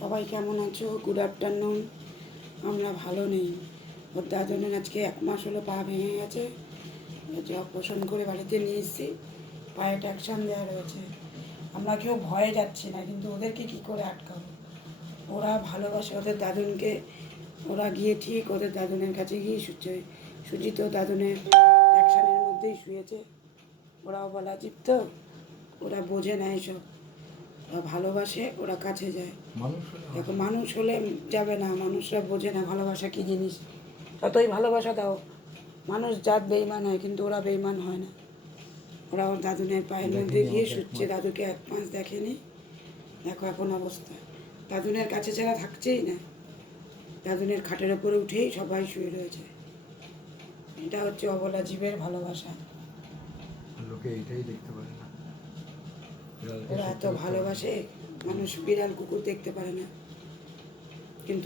সবাই কেমন আছো? Good afternoon. আমরা ভালো নেই। ওর দাদনের আজকে 1 মাস হলো পা ভেঙে গেছে। যে অপারেশন করে বাড়িতে নিয়ে এসেছি, পায়ে ট্যাকশান দেওয়া রয়েছে। আমরা কেউ ভয়ে যাচ্ছি না, কিন্তু ওদেরকে কী করে আটকাবো? ওরা ভালোবাসে ওদের দাদুনকে। ওরা গিয়ে ঠিক ওদের দাদুনের কাছে গিয়ে শুচ্ছে। সুজিত দাদুনের ট্যাকশানের মধ্যেই শুয়েছে। ওরাও বলা জীব তো, ওরা বোঝে না এসব। ওরা ভালোবাসে, ওরা কাছে যায়। দেখো, মানুষ হলে যাবে না, মানুষরা বোঝে না ভালোবাসা কী জিনিস। যতই ভালোবাসা দাও, মানুষ জাত বেইমান হয়, কিন্তু ওরা বেইমান হয় না। ওরা ওর দাদুনের পায়ের মধ্যে গিয়ে শুচ্ছে। দাদুকে 1 মাস দেখেনি, দেখো এখন অবস্থা। দাদুনের কাছে ছাড়া থাকছেই না। দাদুনের খাটের ওপরে উঠেই সবাই শুয়ে রয়েছে। এটা হচ্ছে অবলা জীবের ভালোবাসা। লোকে এটাই দেখতে পারে না। ওরা এত ভালোবাসে, মানুষ বিড়াল কুকুর দেখতে পারে না।